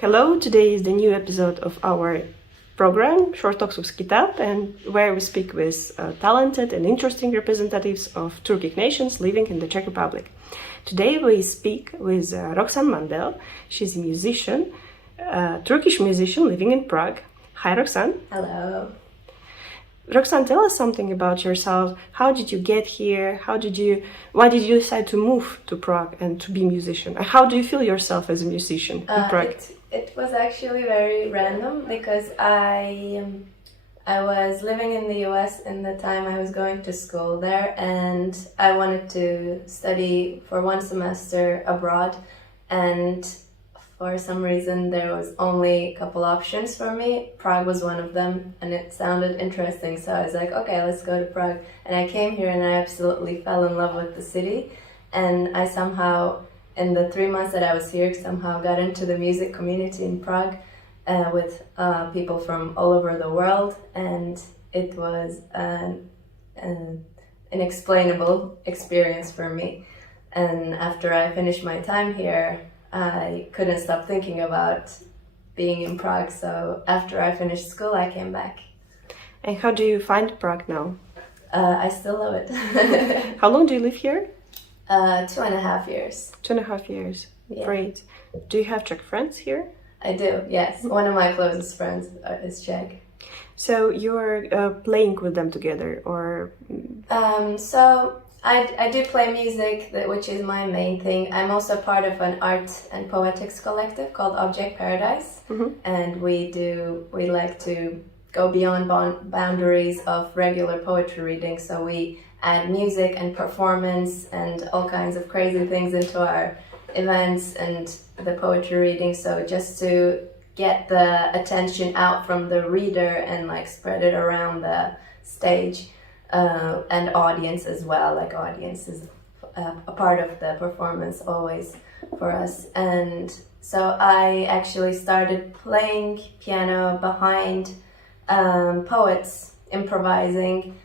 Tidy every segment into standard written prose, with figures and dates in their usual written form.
Hello, today is the new episode of our program, Short Talks with KITAP, and where we speak with talented and interesting representatives of Turkic nations living in the Czech Republic. Today we speak with Roksan Mandel. She's a musician, Turkish musician living in Prague. Hi, Roksan. Hello. Roksan, tell us something about yourself. How did you get here? Why did you decide to move to Prague and to be a musician? How do you feel yourself as a musician in Prague? It was actually very random because I was living in the US in the time I was going to school there, and I wanted to study for one semester abroad, and for some reason there was only a couple options for me. Prague was one of them, and it sounded interesting, so I was like, okay, let's go to Prague. And I came here and I absolutely fell in love with the city, and I somehow, in the 3 months that I was here, somehow got into the music community in Prague with people from all over the world, and it was an inexplainable experience for me. And after I finished my time here, I couldn't stop thinking about being in Prague, so after I finished school, I came back. And how do you find Prague now? I still love it. How long do you live here? 2.5 years. 2.5 years. Yeah. Great. Do you have Czech friends here? I do, yes. One of my closest friends is Czech. So you're playing with them together, or? So I do play music, which is my main thing. I'm also part of an art and poetics collective called Object Paradise, and we like to go beyond boundaries of regular poetry reading. So we add music and performance and all kinds of crazy things into our events and the poetry reading. So just to get the attention out from the reader and like spread it around the stage. And audience as well, like audience is a part of the performance always for us. And so I actually started playing piano behind poets, improvising.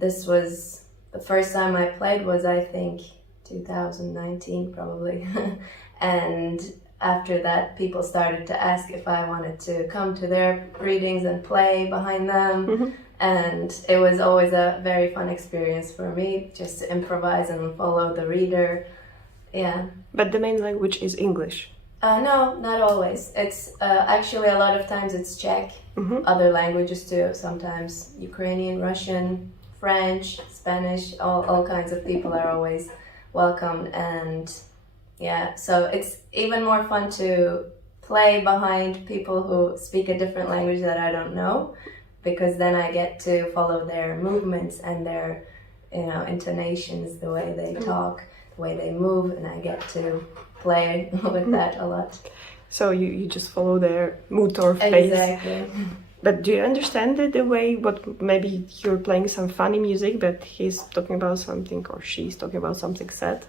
This was the first time I played was, I think, 2019 probably. And after that, people started to ask if I wanted to come to their readings and play behind them. And it was always a very fun experience for me, just to improvise and follow the reader. Yeah. But the main language is English? No, not always. It's actually a lot of times it's Czech, other languages too, sometimes Ukrainian, Russian, French, Spanish, all kinds of people are always welcome. And yeah, so it's even more fun to play behind people who speak a different language that I don't know, because then I get to follow their movements and their, intonations, the way they talk, the way they move, and I get to play with that a lot. So you just follow their mood or pace. Exactly. But do you understand the way, what maybe you're playing some funny music, but he's talking about something or she's talking about something sad?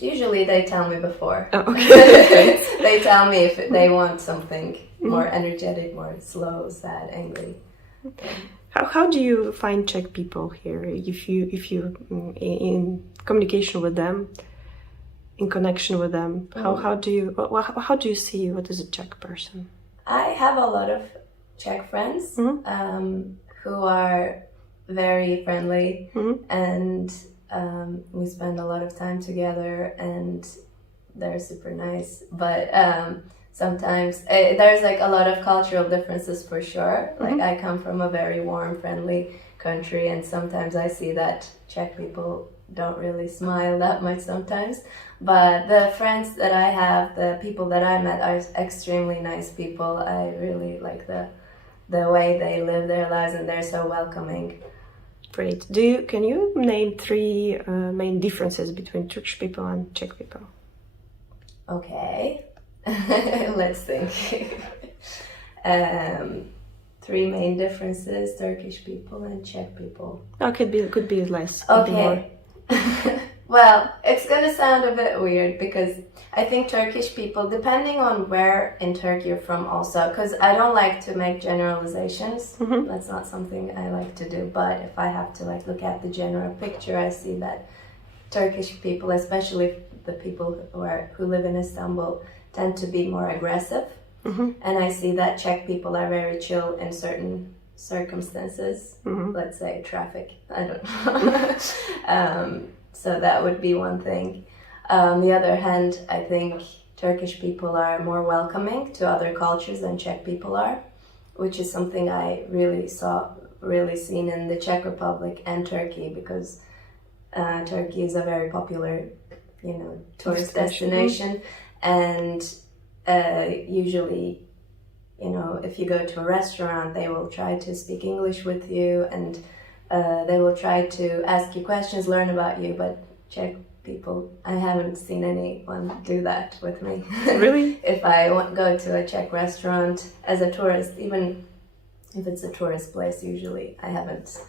Usually they tell me before. Oh, okay. They tell me if they want something more energetic, more slow, sad, angry. How do you find Czech people here? If you in communication with them, in connection with them, how do you see what is a Czech person? I have a lot of Czech friends who are very friendly, and we spend a lot of time together, and they're super nice. But sometimes there's like a lot of cultural differences for sure. Like I come from a very warm, friendly country, and sometimes I see that Czech people don't really smile that much sometimes. But the friends that I have, the people that I met are extremely nice people. I really like the way they live their lives, and they're so welcoming. Great. Can you name 3 main differences between Turkish people and Czech people? Okay. Let's think. 3 main differences: Turkish people and Czech people. Oh, could be less. Okay. Well, it's gonna sound a bit weird because I think Turkish people, depending on where in Turkey you're from also, because I don't like to make generalizations. That's not something I like to do. But if I have to look at the general picture, I see that Turkish people, especially the people who live in Istanbul, tend to be more aggressive. And I see that Czech people are very chill in certain circumstances, let's say traffic, I don't know. So that would be one thing. On the other hand, I think Turkish people are more welcoming to other cultures than Czech people are, which is something I really seen in the Czech Republic and Turkey, because Turkey is a very popular, tourist destination, and usually, if you go to a restaurant, they will try to speak English with you, and they will try to ask you questions, learn about you, but Czech people, I haven't seen anyone do that with me. Really? If I go to a Czech restaurant as a tourist, even if it's a tourist place, usually I haven't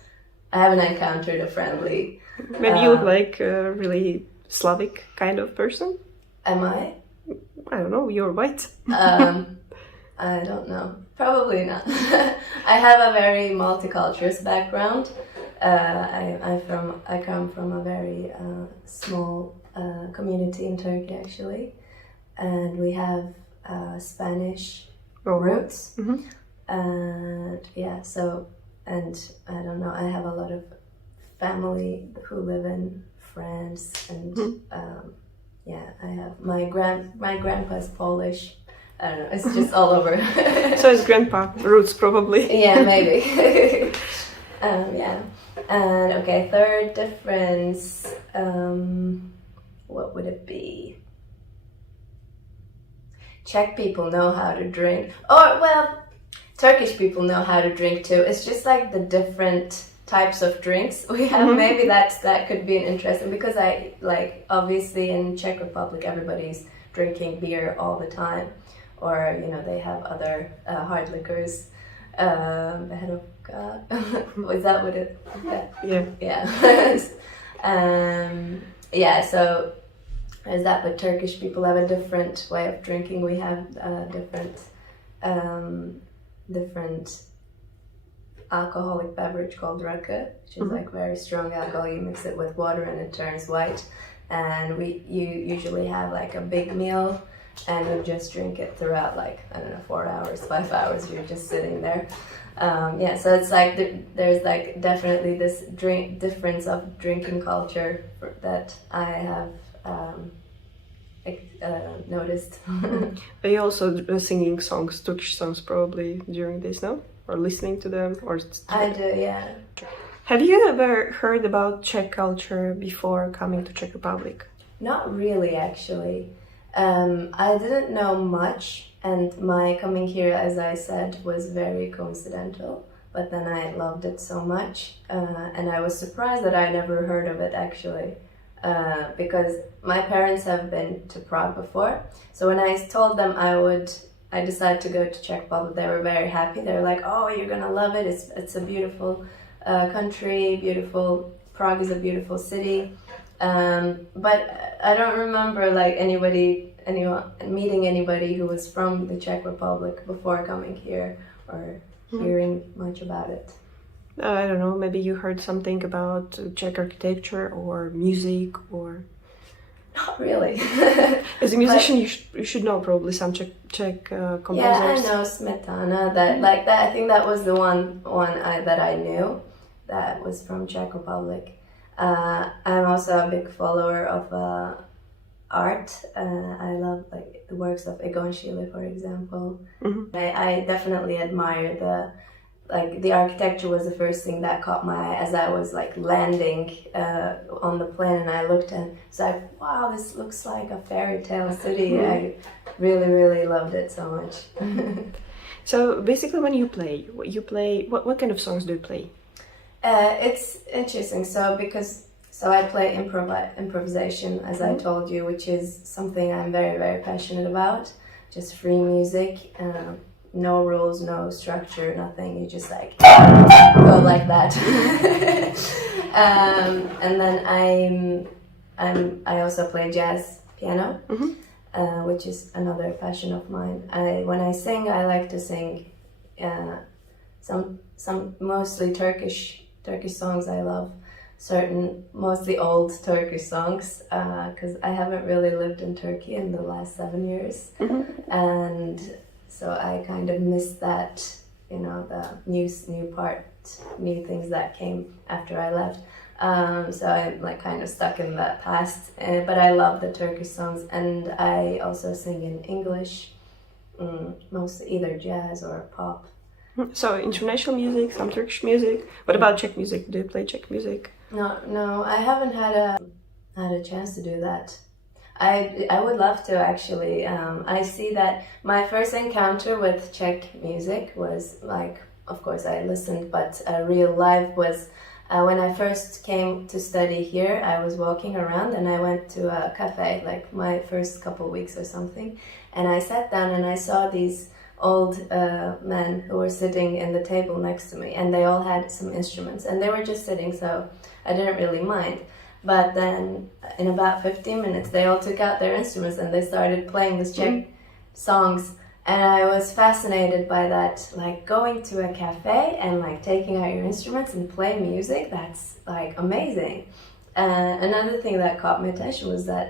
encountered a friendly. Maybe you look like a really Slavic kind of person. Am I? I don't know. You're white. I don't know. Probably not. I have a very multicultural background. I come from a very small community in Turkey, actually, and we have Spanish roots. And and I don't know. I have a lot of family who live in France, and I have my grandpa's Polish. I don't know. It's just all over. So it's grandpa roots, probably. Yeah, maybe. And okay, third difference. What would it be? Czech people know how to drink, or well, Turkish people know how to drink too. It's just like the different types of drinks we have. Maybe that could be an interesting, because obviously in Czech Republic everybody's drinking beer all the time, or they have other hard liquors. Was that what it? Yeah. So there's that. But Turkish people have a different way of drinking. We have different alcoholic beverage called rakı, which is like very strong alcohol. You mix it with water and it turns white. And you usually have like a big meal, and you just drink it throughout, 4 hours, 5 hours. You're just sitting there. So it's like there's like definitely this difference of drinking culture that I have noticed. Are you also singing songs, Turkish songs, probably during this, no? Or listening to them? I do, yeah. Have you ever heard about Czech culture before coming to Czech Republic? Not really, actually. I didn't know much, and my coming here, as I said, was very coincidental. But then I loved it so much, and I was surprised that I never heard of it, actually. Because my parents have been to Prague before. So when I told them I decided to go to Czech Republic, they were very happy. They were like, "Oh, you're gonna love it. It's a beautiful country, beautiful. Prague is a beautiful city." But I don't remember meeting anybody who was from the Czech Republic before coming here, or hearing much about it. I don't know, maybe you heard something about Czech architecture or music, or... Not really. As a musician, you should know probably some Czech composers. Yeah, I know Smetana. That I think that was the one that I knew that was from Czech Republic. I'm also a big follower of art. I love the works of Egon Schiele, for example. I definitely admire the architecture was the first thing that caught my eye as I was landing on the plane, and I looked and it's like, wow, this looks like a fairy tale city. I really, really loved it so much. So basically, when you play, what kind of songs do you play? It's interesting. So I play improvisation, as I told you, which is something I'm very, very passionate about. Just free music. No rules, no structure, nothing. You just go like that. And then I also play jazz piano, which is another passion of mine. When I sing, I like to sing some mostly Turkish songs I love. certain mostly old Turkish songs because I haven't really lived in Turkey in the last 7 years, and so I kind of missed that, you know, the new things that came after I left. So I'm like kind of stuck in that past, but I love the Turkish songs, and I also sing in English, mostly either jazz or pop. So international music, some Turkish music. What about Czech music? Do you play Czech music? No, I haven't had a chance to do that. I would love to actually. I see that my first encounter with Czech music was like, of course I listened, but real live was when I first came to study here. I was walking around and I went to a cafe, like my first couple weeks or something, and I sat down and I saw these old men who were sitting in the table next to me, and they all had some instruments and they were just sitting, so I didn't really mind. But then in about 15 minutes they all took out their instruments and they started playing these Czech songs, and I was fascinated by that, like going to a cafe and like taking out your instruments and playing music. That's like amazing. Another thing that caught my attention was that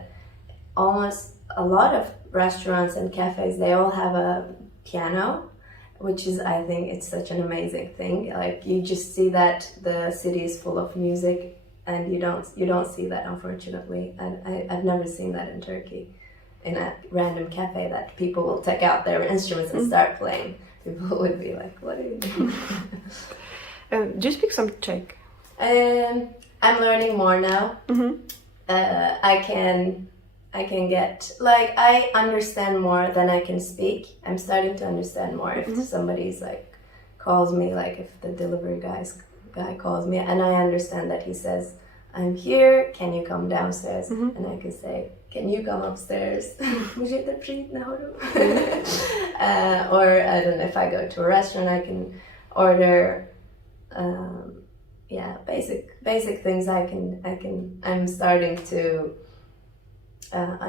almost a lot of restaurants and cafes, they all have a piano, which is, I think it's such an amazing thing. Like you just see that the city is full of music, and you don't see that, unfortunately. And I've never seen that in Turkey, in a random cafe, that people will take out their instruments and start playing. People would be like, "What are you doing?" Do you speak some Czech? I'm learning more now. I can get, like, I understand more than I can speak. I'm starting to understand more if somebody's like calls me, like if the delivery guy calls me and I understand that he says, "I'm here, can you come downstairs?" And I can say, "Can you come upstairs?" Or I don't know, if I go to a restaurant, I can order basic things. I'm starting to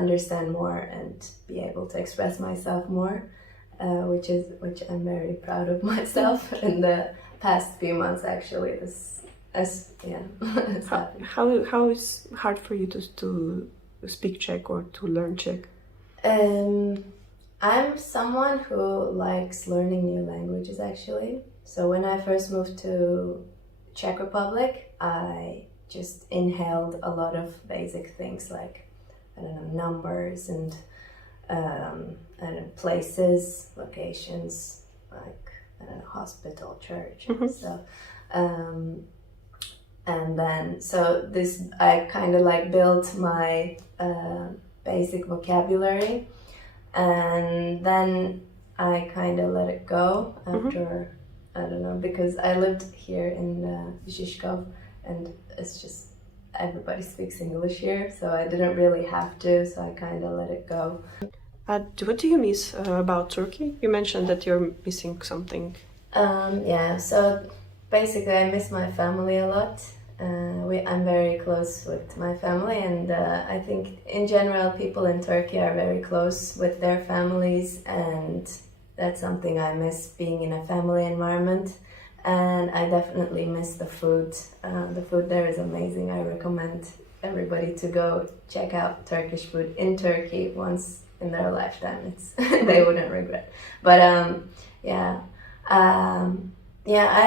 understand more and be able to express myself more, which I'm very proud of myself in the past few months. Actually, it's happened. How is hard for you to speak Czech or to learn Czech? I'm someone who likes learning new languages, actually. So when I first moved to Czech Republic, I just inhaled a lot of basic things, like, I don't know, numbers and places, locations, like, I don't know, hospital, church, and stuff. And then, so I kind of like built my basic vocabulary, and then I kind of let it go after, I don't know, because I lived here in Žižkov, and it's just, everybody speaks English here, so I didn't really have to, so I kind of let it go. What do you miss about Turkey? You mentioned that you're missing something. So basically I miss my family a lot. I'm very close with my family, and I think in general people in Turkey are very close with their families, and that's something I miss, being in a family environment. And I definitely miss the food. The food there is amazing. I recommend everybody to go check out Turkish food in Turkey once in their lifetime. They wouldn't regret. But I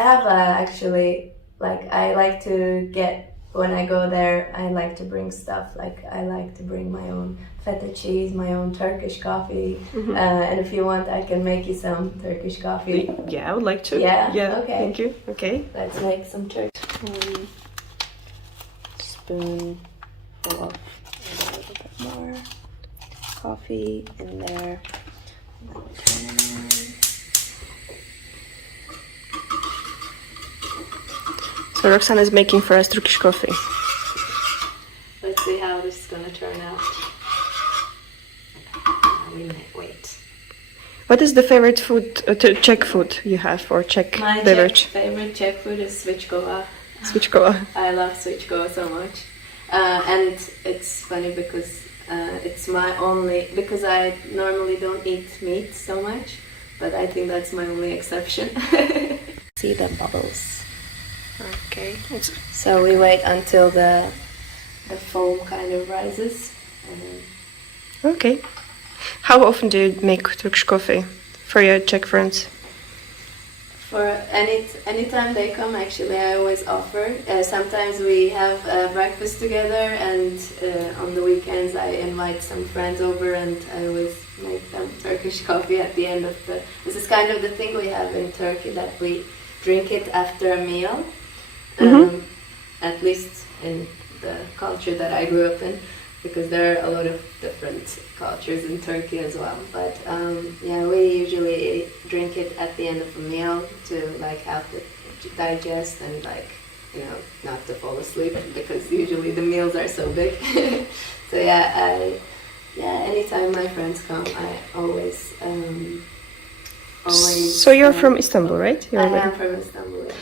have actually, like, I like to get, when I go there, I like to bring stuff. Like, I like to bring my own feta cheese, my own Turkish coffee, and if you want, I can make you some Turkish coffee. Yeah, I would like to. Yeah? Okay. Thank you. Okay. Let's make some Turkish. Spoon full of a little bit more coffee in there. So Roxana is making for us Turkish coffee. Let's see how this is gonna turn out. Wait. What is the favorite food, Czech food you have, or Czech beverage? My favorite Czech food is svičkova. Svičkova. I love svičkova so much. And it's funny because it's my only, because I normally don't eat meat so much, but I think that's my only exception. See the bubbles. Okay. So we wait until the foam kind of rises. Okay. How often do you make Turkish coffee for your Czech friends? For any time they come, actually, I always offer. Sometimes we have breakfast together, and on the weekends I invite some friends over, and I always make them Turkish coffee at the end of the. This is kind of the thing we have in Turkey, that we drink it after a meal. At least in the culture that I grew up in, because there are a lot of different cultures in Turkey as well. But we usually drink it at the end of a meal to like have to digest and not to fall asleep, because usually the meals are so big. So anytime my friends come, I always. So you're from Istanbul, right? I am from Istanbul. Yes.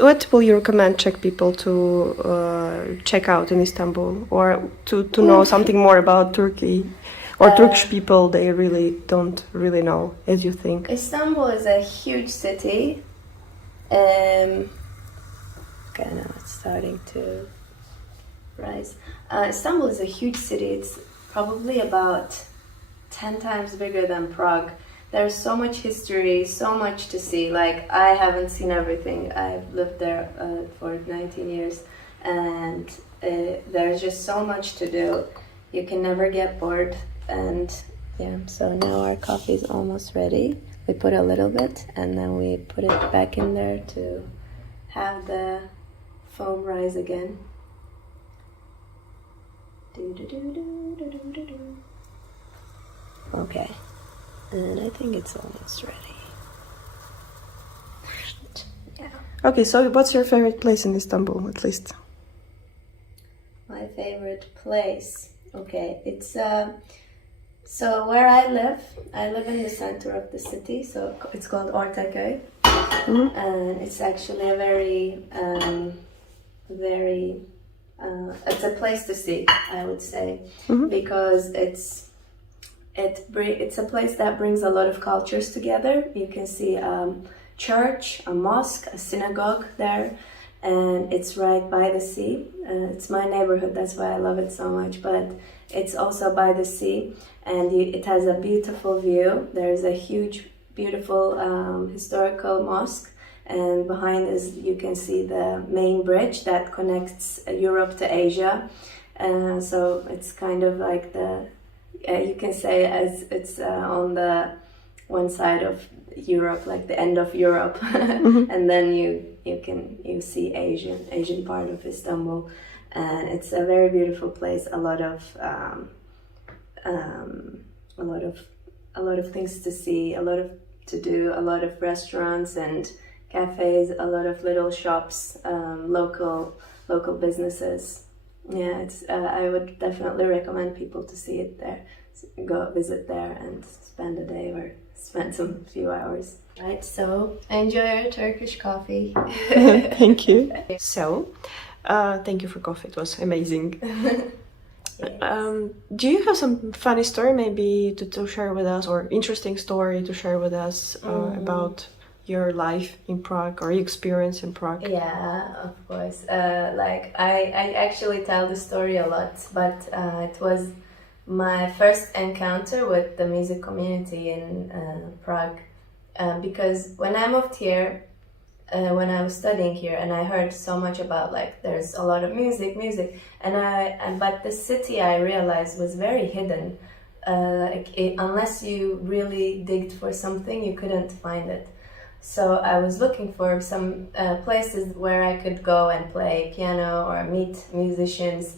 What will you recommend Czech people to check out in Istanbul, or to know something more about Turkey, or Turkish people they really don't really know, as you think? Istanbul is a huge city. Okay, now it's starting to rise. Istanbul is a huge city. It's probably about 10 times bigger than Prague. There's so much history, so much to see. Like, I haven't seen everything. I've lived there for 19 years, and there's just so much to do. You can never get bored. And so now our coffee is almost ready. We put a little bit, and then we put it back in there to have the foam rise again. Okay. And I think it's almost ready. Yeah. Okay, so what's your favorite place in Istanbul, at least? My favorite place. Okay, it's so where I live in the center of the city, so it's called Ortaköy. And it's actually a very it's a place to see, I would say, because it's a place that brings a lot of cultures together. You can see church, a mosque, a synagogue there, and it's right by the sea. It's my neighborhood, that's why I love it so much, but it's also by the sea, and it has a beautiful view. There's a huge, beautiful historical mosque, and behind this you can see the main bridge that connects Europe to Asia. So it's kind of like you can say as it's on the one side of Europe, like the end of Europe, and then you see Asian part of Istanbul, and it's a very beautiful place. A lot of things to see, a lot of to do, a lot of restaurants and cafes, a lot of little shops, local businesses. Yeah, it's. I would definitely recommend people to see it there. Go visit there and spend a day or spend some few hours. Right. So enjoy your Turkish coffee. Thank you. So, thank you for coffee. It was amazing. Yes. Do you have some funny story maybe to share with us, or interesting story to share with us about your life in Prague or your experience in Prague? Yeah, of course. I actually tell the story a lot, but it was my first encounter with the music community in Prague, because when I moved here, when I was studying here, and I heard so much about there's a lot of music, but the city I realized was very hidden. Unless you really digged for something, you couldn't find it. So I was looking for some places where I could go and play piano or meet musicians.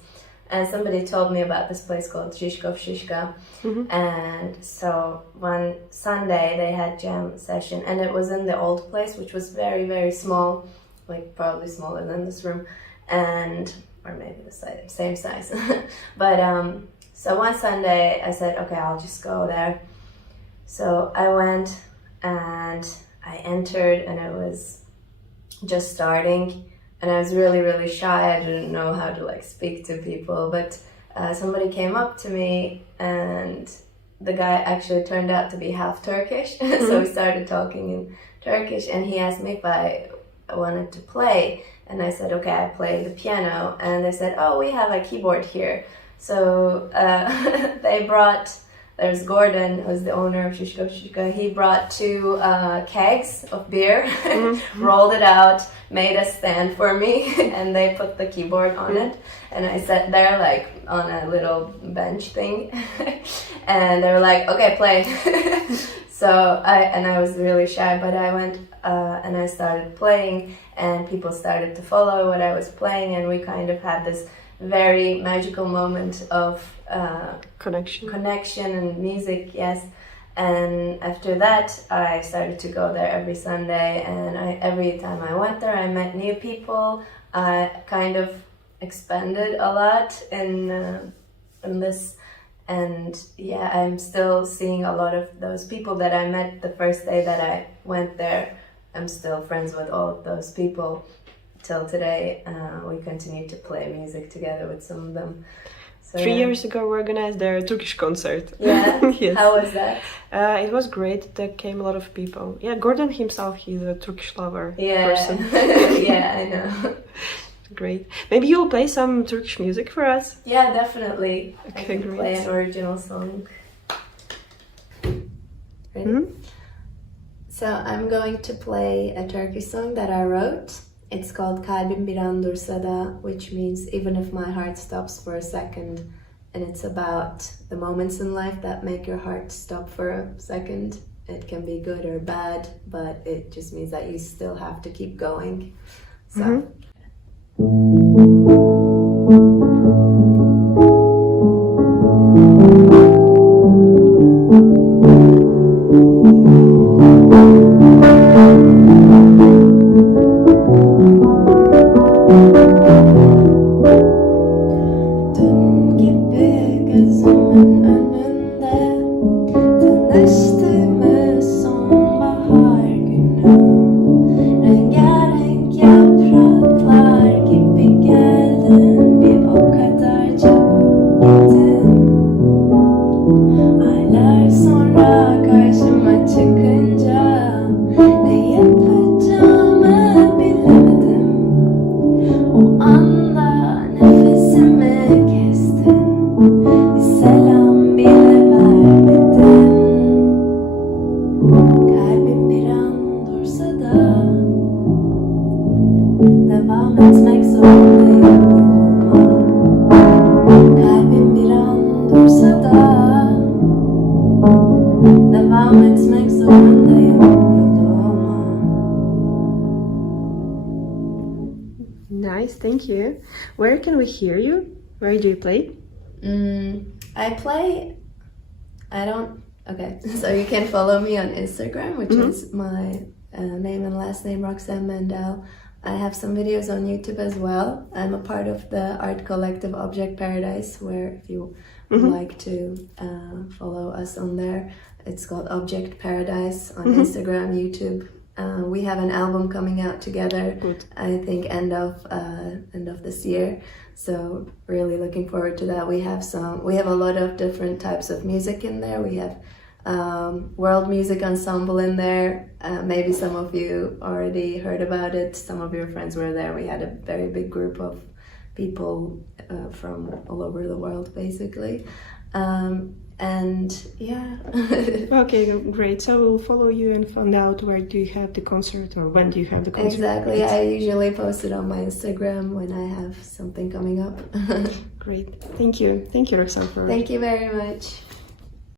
And somebody told me about this place called Žižkov Šiška. And so one Sunday they had jam session, and it was in the old place, which was very, very small, probably smaller than this room, or maybe the same size. But so one Sunday I said, okay, I'll just go there. So I went and I entered, and it was just starting, and I was really, really shy. I didn't know how to speak to people, but somebody came up to me, and the guy actually turned out to be half Turkish. So we started talking in Turkish, and he asked me if I wanted to play. And I said, okay, I play the piano. And they said, oh, we have a keyboard here. So they brought, there's Gordon, who's the owner of Shishka. He brought 2 kegs of beer, rolled it out, made a stand for me, and they put the keyboard on it. And I sat there like on a little bench thing. And they were like, okay, play. So I was really shy, but I went and I started playing, and people started to follow what I was playing, and we kind of had this very magical moment of connection and music, yes. And after that, I started to go there every Sunday, and every time I went there, I met new people. I kind of expanded a lot in this. And yeah, I'm still seeing a lot of those people that I met the first day that I went there. I'm still friends with all of those people till today. We continue to play music together with some of them. So, 3 years ago, we organized their Turkish concert. Yeah? Yes. How was that? It was great. There came a lot of people. Yeah, Gordon himself, he's a Turkish lover person. Yeah, I know. Great. Maybe you'll play some Turkish music for us? Yeah, definitely. Okay, I can great. play an original song. Ready? Mm-hmm. So I'm going to play a Turkish song that I wrote. It's called Kalbim bir an dursa da, which means even if my heart stops for a second. And it's about the moments in life that make your heart stop for a second. It can be good or bad, but it just means that you still have to keep going. So. Mm-hmm. Nice, thank you. Where can we hear you? Where do you play? Okay, so you can follow me on Instagram, which is my name and last name, Roksan Mandel. I have some videos on YouTube as well. I'm a part of the art collective Object Paradise, where if you would like to follow us on there, it's called Object Paradise on Instagram, YouTube. We have an album coming out together. Good. I think end of this year. So really looking forward to that. We have a lot of different types of music in there. We have world music ensemble in there. Maybe some of you already heard about it. Some of your friends were there. We had a very big group of people from all over the world, basically. And yeah. Okay, great. So we'll follow you and find out where do you have the concert or when do you have the concert. Exactly. I usually post it on my Instagram when I have something coming up. Great. Thank you. Thank you, Roxanne. Thank you very much.